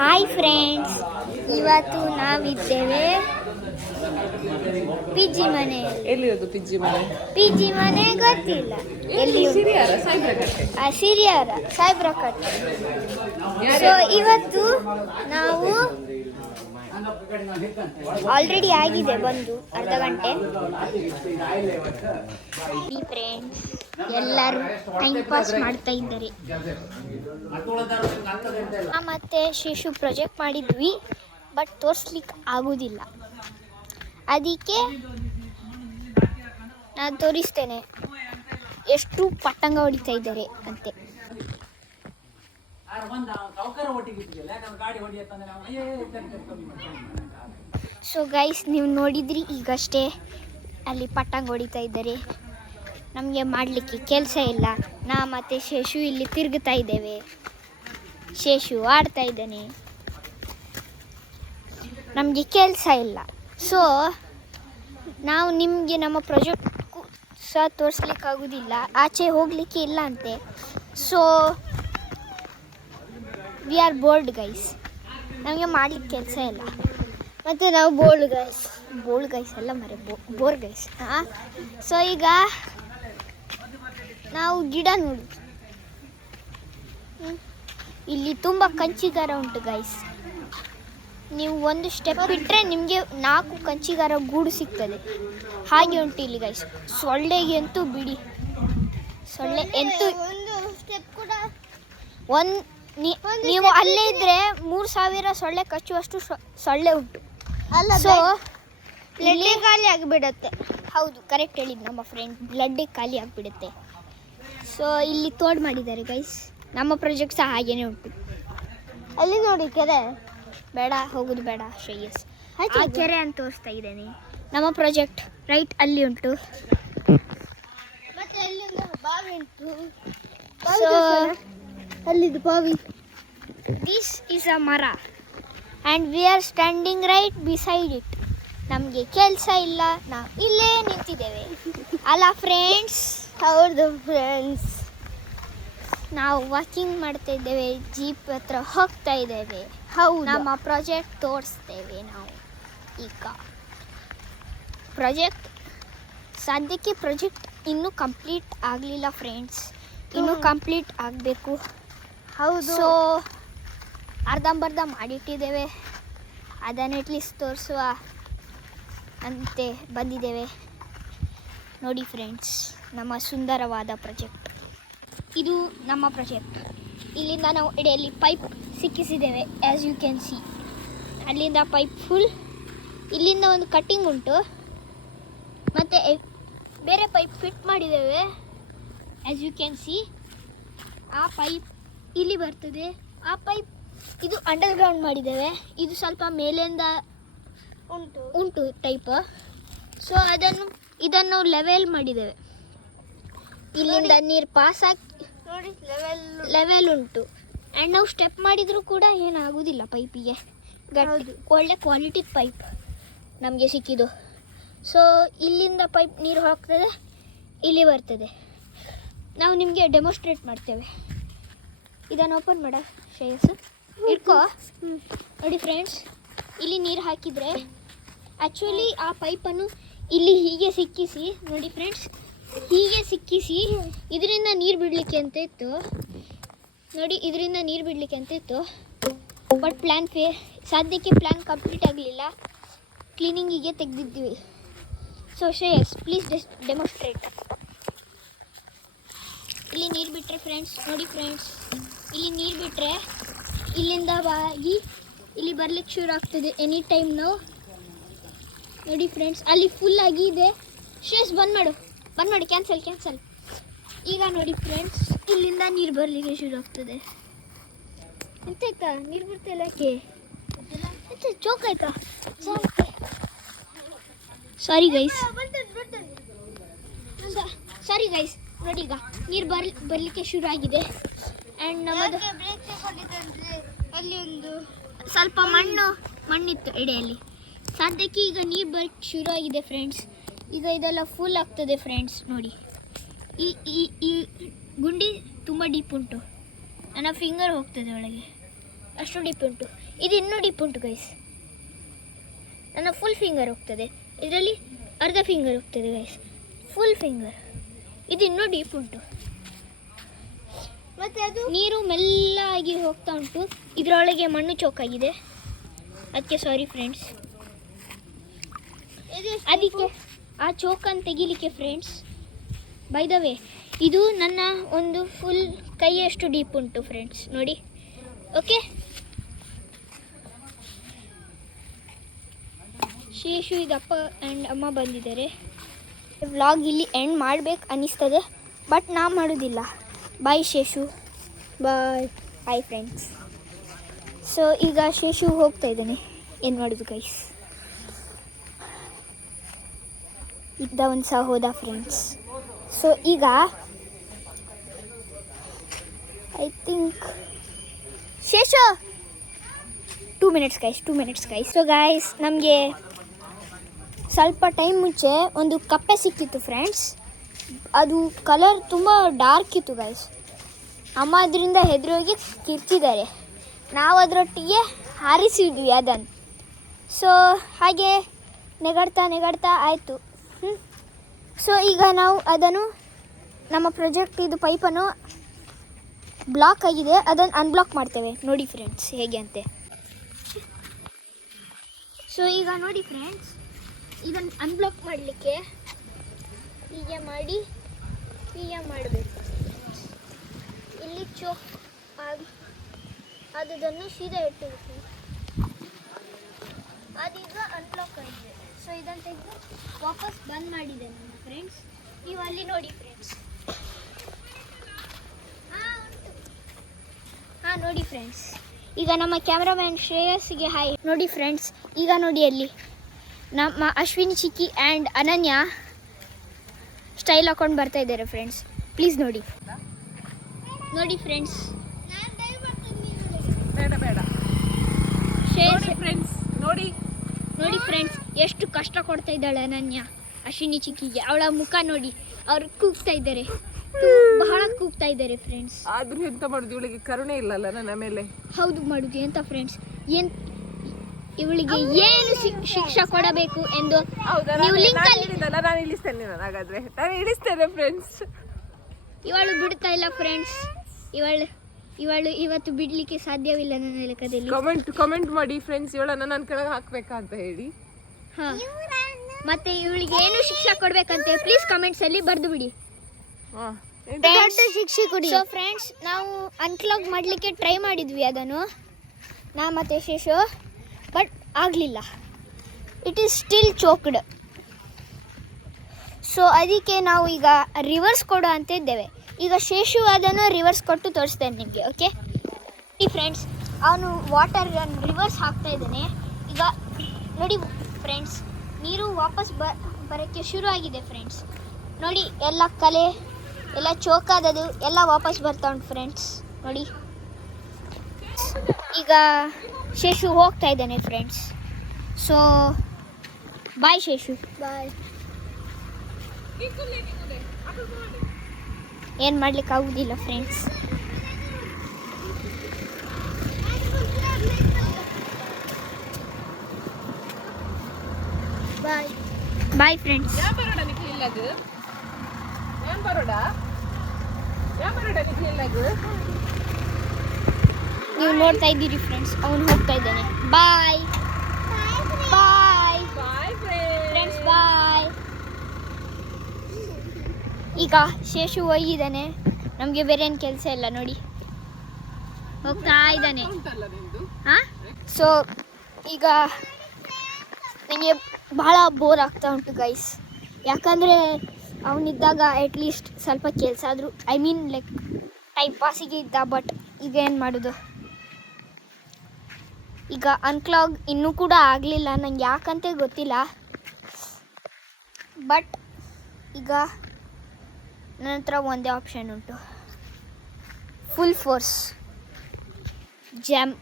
Hi friends, ಇವತ್ತು ನಾವಿದ್ದೇವೆ ಪಿಜ್ಜಿ ಮನೆ. ಎಲ್ಲಿರೋದು ಪಿಜ್ಜಿ ಮನೆ? ಪಿಜ್ಜಿ ಮನೆ ಗೊತ್ತಿಲ್ಲ ಎಲ್ಲಿ, ಸಿರಿಯಾರ ಸಾಯ್ಬ್ರಕಟ್ಟೆ. ಸೊ ಇವತ್ತು ನಾವು ಆಲ್ರೆಡಿ ಆಗಿದೆ ಬಂದು ಅರ್ಧ ಗಂಟೆ. ಫ್ರೆಂಡ್ಸ್ ಎಲ್ಲರೂ ಟೈಮ್ ಪಾಸ್ ಮಾಡ್ತಾ ಇದ್ದಾರೆ. ಮತ್ತೆ ಶಿಶು ಪ್ರಾಜೆಕ್ಟ್ ಮಾಡಿದ್ವಿ, ಬಟ್ ತೋರಿಸ್ಲಿಕ್ಕೆ ಆಗೋದಿಲ್ಲ. ಅದಕ್ಕೆ ನಾನು ತೋರಿಸ್ತೇನೆ ಎಷ್ಟು ಪಟ್ಟಂಗ ಹೊಡಿತಾ ಇದ್ದಾರೆ ಅಂತೆ. ಸೊ ಗೈಸ್, ನೀವು ನೋಡಿದ್ರಿ ಈಗಷ್ಟೇ, ಅಲ್ಲಿ ಪಟ್ಟಂಗ ಹೊಡಿತಾ ಇದ್ದಾರೆ. ನಮಗೆ ಮಾಡಲಿಕ್ಕೆ ಕೆಲಸ ಇಲ್ಲ. ನಾ ಮತ್ತು ಶೇಷು ಇಲ್ಲಿ ತಿರುಗ್ತಾ ಇದ್ದೇವೆ. ಶೇಷು ಆಡ್ತಾ ಇದ್ದಾನೆ, ನಮಗೆ ಕೆಲಸ ಇಲ್ಲ. ಸೊ ನಾವು ನಿಮಗೆ ನಮ್ಮ ಪ್ರಾಜೆಕ್ಟ್ ಸಹ ತೋರಿಸ್ಲಿಕ್ಕಾಗೋದಿಲ್ಲ, ಆಚೆ ಹೋಗಲಿಕ್ಕೆ ಇಲ್ಲ ಅಂತೆ. So we are board guys, ನಮಗೆ ಮಾಡಲಿಕ್ಕೆ ಕೆಲಸ ಇಲ್ಲ. ಮತ್ತು ನಾವು ಬೋಲ್ಡ್ ಗೈಸ್ ಅಲ್ಲ ಮರೆ, ಬೋರ್ ಗೈಸ್. ಸೊ ಈಗ ನಾವು ಗಿಡ ನೋಡಿ, ಇಲ್ಲಿ ತುಂಬ ಕಂಚಿಗಾರ ಉಂಟು ಗೈಸ್. ನೀವು ಒಂದು ಸ್ಟೆಪ್ ಬಿಟ್ಟರೆ ನಿಮಗೆ 4 ಕಂಚಿಗಾರ ಗೂಡು ಸಿಗ್ತದೆ. ಹಾಗೆ ಉಂಟು ಇಲ್ಲಿ ಗೈಸ್. ಸೊಳ್ಳೆಗೆ ಅಂತೂ ಬಿಡಿ, ಸೊಳ್ಳೆ ಎಂತೂ ನೀವು ಅಲ್ಲೇ ಇದ್ದರೆ 3000 ಸೊಳ್ಳೆ ಕಚ್ಚುವಷ್ಟು ಸೊಳ್ಳೆ ಉಂಟು. ಸೊ ಬ್ಲಡ್ಡಿಗೆ ಖಾಲಿ ಆಗಿಬಿಡುತ್ತೆ. ಹೌದು, ಕರೆಕ್ಟ್ ಹೇಳಿದ್ದು ನಮ್ಮ ಫ್ರೆಂಡ್, ಬ್ಲಡ್ಡಿಗೆ ಖಾಲಿ ಆಗಿಬಿಡುತ್ತೆ. ಸೊ ಇಲ್ಲಿ ತೋಡ್ ಮಾಡಿದ್ದಾರೆ ಗೈಸ್. ನಮ್ಮ ಪ್ರಾಜೆಕ್ಟ್ ಸಹ ಹಾಗೇನೆ ಉಂಟು. ಅಲ್ಲಿ ನೋಡಿ ಕೆರೆ, ಬೇಡ ಹೋಗೋದು ಬೇಡ ಶ್ರೇಯಸ್, ಆ ಕೆರೆ ಅಂತ ತೋರಿಸ್ತಾ ಇದ್ದೇನೆ. ನಮ್ಮ ಪ್ರಾಜೆಕ್ಟ್ ರೈಟ್ ಅಲ್ಲಿ ಉಂಟು. ಮತ್ತೆ ಅಲ್ಲಿ ಒಂದು ಬಾವಿ ಉಂಟು. ಸೊ ಅಲ್ಲಿದು ಬಾವಿ. ದಿಸ್ ಈಸ್ ಅ ಮರ and we are standing right beside it. ನಮಗೆ ಕೆಲಸ ಇಲ್ಲ, ನಾವು ಇಲ್ಲೇ ನಿಂತಿದ್ದೇವೆ ಅಲ್ಲ ಫ್ರೆಂಡ್ಸ್? ಹೌದು ಫ್ರೆಂಡ್ಸ್, ನಾವು ವಾಕಿಂಗ್ ಮಾಡ್ತಾ ಇದ್ದೇವೆ, ಜೀಪ್ ಹತ್ರ ಹೋಗ್ತಾ ಇದ್ದೇವೆ. ಹೌದು, ನಮ್ಮ ಪ್ರಾಜೆಕ್ಟ್ ತೋರಿಸ್ತೇವೆ ನಾವು ಈಗ. ಸದ್ಯಕ್ಕೆ ಪ್ರಾಜೆಕ್ಟ್ ಇನ್ನೂ ಕಂಪ್ಲೀಟ್ ಆಗಲಿಲ್ಲ ಫ್ರೆಂಡ್ಸ್, ಇನ್ನೂ ಕಂಪ್ಲೀಟ್ ಆಗಬೇಕು. ಹೌದು. ಸೊ ಅರ್ಧಂಬರ್ಧ ಮಾಡಿಟ್ಟಿದ್ದೇವೆ, ಅದನ್ನು ಅಟ್ಲೀಸ್ಟ್ ತೋರಿಸುವ ಅಂತೆ ಬಂದಿದ್ದೇವೆ. ನೋಡಿ ಫ್ರೆಂಡ್ಸ್, ನಮ್ಮ ಸುಂದರವಾದ ಪ್ರಾಜೆಕ್ಟ್ ಇದು. ನಮ್ಮ ಪ್ರಾಜೆಕ್ಟ್ ಇಲ್ಲಿಂದ ನಾವು ಎಡೆಯಲ್ಲಿ ಪೈಪ್ ಸಿಕ್ಕಿಸಿದ್ದೇವೆ, ಆ್ಯಸ್ ಯು ಕ್ಯಾನ್ ಸಿ. ಅಲ್ಲಿಂದ ಪೈಪ್ ಫುಲ್, ಇಲ್ಲಿಂದ ಒಂದು ಕಟ್ಟಿಂಗ್ ಉಂಟು, ಮತ್ತು ಬೇರೆ ಪೈಪ್ ಫಿಟ್ ಮಾಡಿದ್ದೇವೆ, ಆ್ಯಸ್ ಯು ಕ್ಯಾನ್ ಸಿ. ಆ ಪೈಪ್ ಇಲ್ಲಿ ಬರ್ತದೆ. ಆ ಪೈಪ್ ಇದು ಅಂಡರ್ಗ್ರೌಂಡ್ ಮಾಡಿದ್ದೇವೆ. ಇದು ಸ್ವಲ್ಪ ಮೇಲಿಂದ ಉಂಟು ಟೈಪ್. ಸೊ ಇದನ್ನು ಲೆವೆಲ್ ಮಾಡಿದ್ದೇವೆ. ಇಲ್ಲಿಂದ ನೀರು ಪಾಸ್ ಆಗಿ ಲೆವೆಲ್ ಉಂಟು. ಆ್ಯಂಡ್ ನಾವು ಸ್ಟೆಪ್ ಮಾಡಿದರೂ ಕೂಡ ಏನಾಗೋದಿಲ್ಲ ಪೈಪಿಗೆ. ಗಟ್ಟಿ ಒಳ್ಳೆ ಕ್ವಾಲಿಟಿ ಪೈಪ್ ನಮಗೆ ಸಿಕ್ಕಿದ್ದು. ಸೊ ಇಲ್ಲಿಂದ ಪೈಪ್ ನೀರು ಹೋಗ್ತದೆ, ಇಲ್ಲಿ ಬರ್ತದೆ. ನಾವು ನಿಮಗೆ ಡೆಮೋಸ್ಟ್ರೇಟ್ ಮಾಡ್ತೇವೆ. ಇದನ್ನು ಓಪನ್ ಮಾಡ ಶ್ರೇಯಸ್, ಇಟ್ಕೋ. ನೋಡಿ ಫ್ರೆಂಡ್ಸ್, ಇಲ್ಲಿ ನೀರು ಹಾಕಿದರೆ ಆ್ಯಕ್ಚುಲಿ ಆ ಪೈಪನ್ನು ಇಲ್ಲಿ ಹೀಗೆ ಸಿಕ್ಕಿಸಿ, ನೋಡಿ ಫ್ರೆಂಡ್ಸ್, ಹೀಗೆ ಸಿಕ್ಕಿಸಿ ಇದರಿಂದ ನೀರು ಬಿಡಲಿಕ್ಕೆ ಅಂತ ಇತ್ತು. ನೋಡಿ, ಇದರಿಂದ ನೀರು ಬಿಡಲಿಕ್ಕೆ ಅಂತ ಇತ್ತು. ಬಟ್ ಸದ್ಯಕ್ಕೆ ಪ್ಲ್ಯಾನ್ ಕಂಪ್ಲೀಟ್ ಆಗಲಿಲ್ಲ, ಕ್ಲೀನಿಂಗಿಗೆ ತೆಗೆದಿದ್ವಿ. So Shreyas, please demonstrate. ಇಲ್ಲಿ ನೀರು ಬಿಟ್ಟರೆ ಫ್ರೆಂಡ್ಸ್, ನೋಡಿ ಫ್ರೆಂಡ್ಸ್, ಇಲ್ಲಿ ನೀರು ಬಿಟ್ಟರೆ ಇಲ್ಲಿಂದ ಬಾಗಿ ಇಲ್ಲಿ ಬರ್ಲಿಕ್ಕೆ ಶುರು ಆಗ್ತದೆ ಎನಿ ಟೈಮ್. ನಾವು ನೋಡಿ ಫ್ರೆಂಡ್ಸ್, ಅಲ್ಲಿ ಫುಲ್ ಆಗಿದೆ. ಶ್ರೇಯಸ್ ಬಂದ್ ಮಾಡಿ, ಕ್ಯಾನ್ಸಲ್. ಈಗ ನೋಡಿ ಫ್ರೆಂಡ್ಸ್, ಇಲ್ಲಿಂದ ನೀರು ಬರಲಿಕ್ಕೆ ಶುರು ಆಗ್ತದೆ. ಎಂತಾಯ್ತಾ? ನೀರು ಬರ್ತಾಯಿಲ್ಲ, ಯಾಕೆ? ಚೋಕ್ ಆಯ್ತಾ? ಸಾರಿ ಗೈಸ್, ನೋಡಿ ಈಗ ನೀರು ಬರಲಿಕ್ಕೆ ಶುರು ಆಗಿದೆ. ಆ್ಯಂಡ್ ನಮ್ಮದು ಅಲ್ಲಿ ಒಂದು ಸ್ವಲ್ಪ ಮಣ್ಣಿತ್ತು ಎಡೆಯಲ್ಲಿ. ಸದ್ಯಕ್ಕೆ ಈಗ ನೀರು ಬರಕ್ಕೆ ಶುರು ಆಗಿದೆ ಫ್ರೆಂಡ್ಸ್. ಈಗ ಇದೆಲ್ಲ ಫುಲ್ ಆಗ್ತದೆ ಫ್ರೆಂಡ್ಸ್. ನೋಡಿ, ಈ ಗುಂಡಿ ತುಂಬ ಡೀಪ್ ಉಂಟು, ನನ್ನ ಫಿಂಗರ್ ಹೋಗ್ತದೆ ಒಳಗೆ. ಅಷ್ಟು ಡೀಪ್ ಉಂಟು. ಇದು ಇನ್ನೂ ಡೀಪ್ ಉಂಟು ಗೈಸ್. ನನ್ನ ಫುಲ್ ಫಿಂಗರ್ ಹೋಗ್ತದೆ, ಇದರಲ್ಲಿ ಅರ್ಧ ಫಿಂಗರ್ ಹೋಗ್ತದೆ ಗೈಸ್, ಫುಲ್ ಫಿಂಗರ್. ಇದು ಇನ್ನೂ ಡೀಪ್ ಉಂಟು. ಮತ್ತು ಅದು ನೀರು ಮೆಲ್ಲಾಗಿ ಹೋಗ್ತಾ ಉಂಟು. ಇದರೊಳಗೆ ಮಣ್ಣು ಚೋಕಾಗಿದೆ, ಅದಕ್ಕೆ ಸಾರಿ ಫ್ರೆಂಡ್ಸ್. ಅದಕ್ಕೆ ಆ ಚೋಕನ್ನು ತೆಗಿಲಿಕ್ಕೆ ಫ್ರೆಂಡ್ಸ್, ಬೈ ದ ವೇ ಇದು ನನ್ನ ಒಂದು ಫುಲ್ ಕೈಯಷ್ಟು ಡೀಪ್ ಉಂಟು ಫ್ರೆಂಡ್ಸ್, ನೋಡಿ. ಓಕೆ, ಶೇಷು ಇದಪ್ಪ ಆ್ಯಂಡ್ ಅಮ್ಮ ಬಂದಿದ್ದಾರೆ. ವ್ಲಾಗ್ ಇಲ್ಲಿ ಎಂಡ್ ಮಾಡಬೇಕು ಅನ್ನಿಸ್ತದೆ, ಬಟ್ ನಾ ಮಾಡೋದಿಲ್ಲ. ಬಾಯ್ ಶೇಷು, ಬಾಯ್ ಬಾಯ್ ಫ್ರೆಂಡ್ಸ್. ಸೊ ಈಗ ಶೇಷು ಹೋಗ್ತಾ ಇದ್ದಾನೆ, ಏನು ಮಾಡೋದು ಗೈಸ್. ಇದ್ದ ಒಂದು ಸಹ ಹೋದ ಫ್ರೆಂಡ್ಸ್. ಸೊ ಈಗ I think Sheshu 2 minutes guys. So guys, ನಮಗೆ ಸ್ವಲ್ಪ ಟೈಮ್ ಮುಂಚೆ ಒಂದು ಕಪ್ಪೆ ಸಿಕ್ಕಿತ್ತು ಫ್ರೆಂಡ್ಸ್. ಅದು ಕಲರ್ ತುಂಬ ಡಾರ್ಕ್ ಇತ್ತು ಗೈಸ್. ಅಮ್ಮ ಅದರಿಂದ ಹೆದರೋಗಿ ಕಿರ್ಚಿದ್ದಾರೆ. ನಾವು ಅದರೊಟ್ಟಿಗೆ ಹಾರಿಸಿದ್ವಿ ಅದನ್ನು. ಸೊ ಹಾಗೆ ನೆಗಡ್ತಾ ಆಯಿತು. ಸೊ ಈಗ ನಾವು ಅದನ್ನು ನಮ್ಮ ಪ್ರಾಜೆಕ್ಟ್ ಇದು ಪೈಪನ್ನು ಬ್ಲಾಕ್ ಆಗಿದೆ, ಅದನ್ನು ಅನ್ಬ್ಲಾಕ್ ಮಾಡ್ತೇವೆ. ನೋಡಿ ಫ್ರೆಂಡ್ಸ್ ಹೇಗೆ ಅಂತೆ. ಸೊ ಈಗ ನೋಡಿ ಫ್ರೆಂಡ್ಸ್, ಇದನ್ನು ಅನ್ಬ್ಲಾಕ್ ಮಾಡಲಿಕ್ಕೆ ಹೀಗೆ ಮಾಡಬೇಕು. ಇಲ್ಲಿ ಚೋಕ್ ಆಗಿ ಅದನ್ನು ಸೀದಾ ಇಟ್ಟಿರ್ತೀವಿ. ಅದೀಗ ಅನ್ಬ್ಲಾಕ್ ಆಗಿದೆ. ಸೊ ಇದನ್ನು ತೆಗೆದು ವಾಪಸ್ ಬಂದ್ ಮಾಡಿದೆ ನನ್ನ ಫ್ರೆಂಡ್ಸ್. ನೀವು ಅಲ್ಲಿ ನೋಡಿ ಫ್ರೆಂಡ್ಸ್. ಹಾಂ ನೋಡಿ ಫ್ರೆಂಡ್ಸ್, ಈಗ ನಮ್ಮ ಕ್ಯಾಮ್ರಾಮ್ಯಾನ್ ಶ್ರೇಯಸ್ಗೆ ಹಾಯ್. ನೋಡಿ ಫ್ರೆಂಡ್ಸ್, ಈಗ ನೋಡಿ ಅಲ್ಲಿ ನಮ್ಮ ಅಶ್ವಿನಿ ಚಿಕ್ಕಿ ಆ್ಯಂಡ್ ಅನನ್ಯ ಸ್ಟೈಲ್ ಹಾಕೊಂಡು ಬರ್ತಾ ಇದ್ದಾರೆ ಫ್ರೆಂಡ್ಸ್. ಪ್ಲೀಸ್ ನೋಡಿ ಫ್ರೆಂಡ್ಸ್. ಬೇಡ ಫ್ರೆಂಡ್ಸ್, ನೋಡಿ ಫ್ರೆಂಡ್ಸ್, ಎಷ್ಟು ಕಷ್ಟ ಕೊಡ್ತಾ ಇದ್ದಾಳೆ ಅನನ್ಯ ಅಶ್ವಿನಿ ಚಿಕ್ಕಿಗೆ. ಅವಳ ಮುಖ ನೋಡಿ, ಅವ್ರು ಕೂಗ್ತಾ ಇದ್ದಾರೆ, ಬಹಳ ಕೂಗ್ತಾ ಇದ್ದಾರೆ ಫ್ರೆಂಡ್ಸ್. ಆದ್ರೂ ಎಂತ ಮಾಡುದು, ಇವಳಿಗೆ ಕರುಣೆ ಇಲ್ಲಲ್ಲ ನನ್ನ ಮೇಲೆ. ಹೌದು, ಮಾಡುದು ಎಂತ ಫ್ರೆಂಡ್ಸ್, ಇವಳಿಗೆ ಏನು ಶಿಕ್ಷೆ ಕೊಡಬೇಕು ಎಂದು ನೀವು ಲಿಂಕ್ ಅಲ್ಲಿ ನಾನು ಇಳಿಸ್ತೇನೆ ಫ್ರೆಂಡ್ಸ್. ಇವಳು ಬಿಡ್ತಾ ಇಲ್ಲ ಫ್ರೆಂಡ್ಸ್. ಇವಳು ಇವತ್ತು ಬಿಡ್ಲಿಕ್ಕೆ ಸಾಧ್ಯವಿಲ್ಲ ನನ್ನ ಲೆಕ್ಕದಲ್ಲಿ. ಕಮೆಂಟ್ ಮಾಡಿ ಫ್ರೆಂಡ್ಸ್, ಇವಳನ್ನ ನನ್ನ ಕೆಳಗೆ ಹಾಕ್ಬೇಕಾ ಅಂತ ಹೇಳಿ. ಹಾ, ಮತ್ತೆ ಇವಳಿಗೆ ಏನು ಶಿಕ್ಷೆ ಕೊಡ್ಬೇಕಂತೆ ಪ್ಲೀಸ್ ಕಮೆಂಟ್ಸ್ ಅಲ್ಲಿ ಬರೆದು ಬಿಡಿ. ಶಿಕ್ಷೆ ಕೊಡಿ. ಸೊ ಫ್ರೆಂಡ್ಸ್, ನಾವು ಅನ್ಕ್ಲಾಗ್ ಮಾಡಲಿಕ್ಕೆ ಟ್ರೈ ಮಾಡಿದ್ವಿ ಅದನ್ನು, ನಾ ಮತ್ತೆ ಶೇಷು, ಬಟ್ ಆಗಲಿಲ್ಲ. It is still choked. So ಅದಕ್ಕೆ ನಾವು ಈಗ ರಿವರ್ಸ್ ಕೊಡೋ ಅಂತ ಇದ್ದೇವೆ. ಈಗ ಶೇಷು ಅದನ್ನು ರಿವರ್ಸ್ ಕೊಟ್ಟು ತೋರಿಸ್ತೇನೆ ನಿಮಗೆ. ಓಕೆ ಈ ಫ್ರೆಂಡ್ಸ್, ಅವನು ವಾಟರ್ ರಿವರ್ಸ್ ಹಾಕ್ತಾ ಇದ್ದಾನೆ. ಈಗ ನೋಡಿ ಫ್ರೆಂಡ್ಸ್, ನೀರು ವಾಪಸ್ ಬರೋಕ್ಕೆ ಶುರು ಆಗಿದೆ ಫ್ರೆಂಡ್ಸ್. ನೋಡಿ, ಎಲ್ಲ ಕಲೆ ಎಲ್ಲ ಚೋಕಾದದು ಎಲ್ಲ ವಾಪಸ್ ಬರ್ತಾ ಉಂಟು ಫ್ರೆಂಡ್ಸ್. ನೋಡಿ, ಈಗ ಶೇಷು ಹೋಗ್ತಾ ಇದ್ದಾನೆ ಫ್ರೆಂಡ್ಸ್. ಸೊ ಬಾಯ್ ಶೇಷು, ಬಾಯ್. ಏನು ಮಾಡ್ಲಿಕ್ಕೆ ಆಗುದಿಲ್ಲ ಫ್ರೆಂಡ್ಸ್. Bye friends. ನೀವು ನೋಡ್ತಾ ಇದ್ದೀರಿ ಫ್ರೆಂಡ್ಸ್, ಅವನು ಹೋಗ್ತಾ ಇದ್ದಾನೆ. ಬಾಯ್ ಫ್ರೆಂಡ್ಸ್, ಬಾಯ್. ಈಗ ಶೇಷು ಹೋಗಿದ್ದಾನೆ, ನಮಗೆ ಬೇರೆ ಏನು ಕೆಲಸ ಇಲ್ಲ. ನೋಡಿ, ಹೋಗ್ತಾ ಇದ್ದಾನೆ. ಹಾಂ, ಸೊ ಈಗ ನನಗೆ ಬಹಳ ಬೋರ್ ಆಗ್ತಾ ಉಂಟು ಗೈಸ್. ಯಾಕಂದರೆ ಅವನಿದ್ದಾಗ ಅಟ್ಲೀಸ್ಟ್ ಸ್ವಲ್ಪ ಕೆಲಸ ಆದರೂ, ಐ ಮೀನ್ ಲೈಕ್ ಟೈಮ್ ಪಾಸಿಗೆ ಇದ್ದ. ಬಟ್ ಈಗ ಏನು ಮಾಡೋದು, ಈಗ ಅನ್ಕ್ಲಾಗ್ ಇನ್ನೂ ಕೂಡ ಆಗಲಿಲ್ಲ, ನಂಗೆ ಯಾಕಂತ ಗೊತ್ತಿಲ್ಲ. ಬಟ್ ಈಗ ನನ್ನ ಹತ್ರ ಒಂದೇ ಆಪ್ಷನ್ ಉಂಟು, ಫುಲ್ ಫೋರ್ಸ್ ಜಾಮ್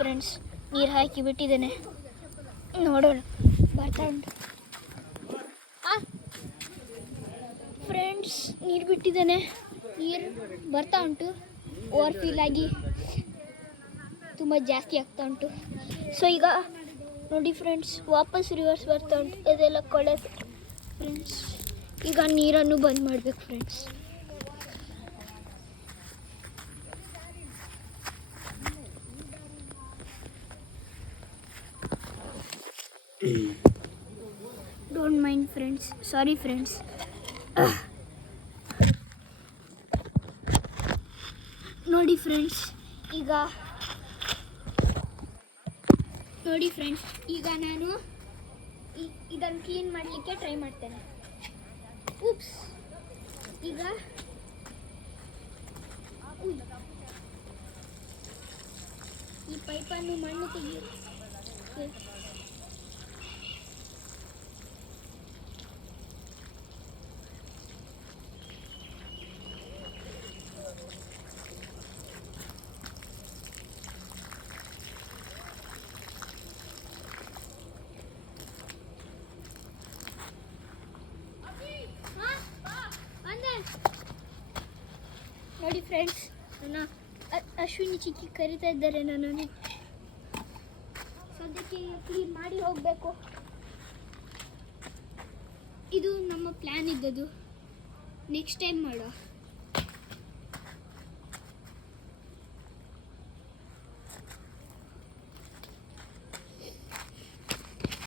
ಫ್ರೆಂಡ್ಸ್. ನೀರು ಹಾಕಿ ಬಿಟ್ಟಿದ್ದೇನೆ, ನೋಡೋಣ ಬರ್ತಾ ಉಂಟು. ಫ್ರೆಂಡ್ಸ್, ನೀರು ಬಿಟ್ಟಿದ್ದೇನೆ, ನೀರು ಬರ್ತಾ ಉಂಟು ಓವರ್ ಫೀಲ್ ಆಗಿ. ತುಂಬ ಜಾಸ್ತಿ ಆಗ್ತಾ ಉಂಟು. ಸೊ ಈಗ ನೋಡಿ ಫ್ರೆಂಡ್ಸ್, ವಾಪಸ್ ರಿವರ್ಸ್ ಬರ್ತಾ ಉಂಟು. ಇದೆಲ್ಲ ಕೊಳೆ ಫ್ರೆಂಡ್ಸ್. ಈಗ ನೀರನ್ನು ಬಂದ್ ಮಾಡಬೇಕು friends. Don't mind friends, sorry friends. ನೋಡಿ ಫ್ರೆಂಡ್ಸ್, ಈಗ ನಾನು ಇದನ್ನು ಕ್ಲೀನ್ ಮಾಡಲಿಕ್ಕೆ ಟ್ರೈ ಮಾಡ್ತೇನೆ. ಉಪ್ಸ್. ಈಗ ಈ ಪೈಪನ್ನು ಮಣ್ಣು ತೆಗೆಯುತ್ತೆ. ನೋಡಿ ಫ್ರೆಂಡ್ಸ್, ನನ್ನ ಅಶ್ವಿನಿ ಚಿಕ್ಕಿ ಕರಿತಾ ಇದ್ದಾರೆ ನನ್ನನ್ನು. ಸದ್ಯಕ್ಕೆ ಕ್ಲೀನ್ ಮಾಡಿ ಹೋಗಬೇಕು. ಇದು ನಮ್ಮ ಪ್ಲ್ಯಾನ್ ಇದ್ದದ್ದು, ನೆಕ್ಸ್ಟ್ ಟೈಮ್ ಮಾಡೋ.